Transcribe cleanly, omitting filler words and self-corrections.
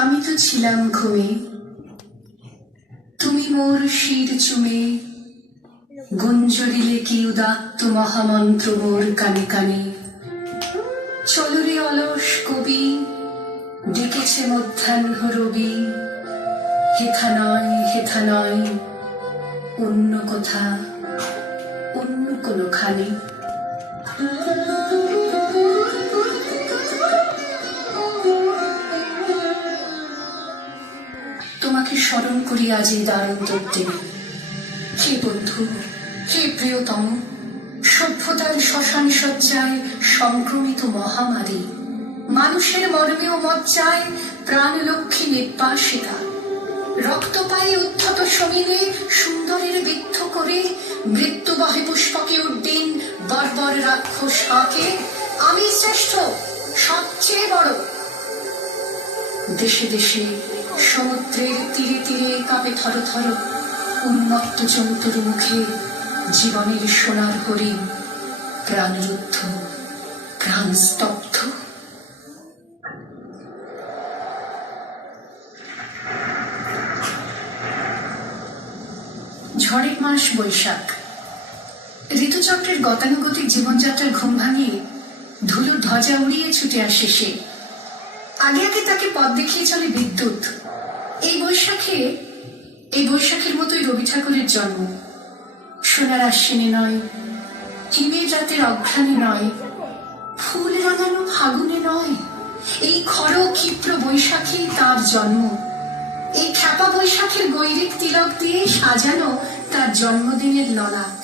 আমি তো ছিলাম ঘুমে, তুমি মোর শির চুমে গুঞ্জরিলে কি উদাত্ত মহামন্ত্র মোর কানে কানে। চলরে অলস কবি ডেকেছে মধ্যাহ্ন রবি, হেথা নয় হেথা নয় অন্য কোথা অন্য কোনোখানে। তোমাকে স্মরণ করি আজ এই দারুণ দিনে। হে বন্ধু, হে প্রিয়তম, সভ্যতার শ্মশান সজ্জায় সংক্রমিত মহামারী, মানুষের মর্মে ও মজ্জায় প্রাণলক্ষ্মী নির্বাসিকা, রক্ত পায়ে উদ্ধত সমিনে সুন্দরের বিদ্ধ করে মৃত্যুবহে পুষ্পকে উড্ডীন বর্বর রাক্ষস হাঁকে। আমি শ্রেষ্ঠ, সবচেয়ে বড়। দেশে দেশে সমুদ্রের তীরে তীরে কাঁপে থর থর উন্মত্ত জন্তুর মুখে জীবনের সোনার হরিণ, প্রাণরুদ্ধ প্রাণ স্তব্ধ। ঝড়ের মাস বৈশাখ। ঋতুচক্রের গতানুগতিক জীবনযাত্রার ঘুম ভাঙিয়ে ধুলোর ধ্বজা উড়িয়ে ছুটে আসে সে। আগে আগে তাকে পথ দেখিয়ে চলে বিদ্যুৎ। এই বৈশাখের মতোই রবি ঠাকুরের জন্ম। সোনার আশ্বিনে নয়, হিমের রাতের অঘ্রাণে নয়, ফুল রাঙানো ফাগুনে নয়, এই খর ক্ষিপ্র বৈশাখী তার জন্ম। এই খ্যাপা বৈশাখের গৈরিক তিলক দিয়ে সাজানো তার জন্মদিনের ললাট।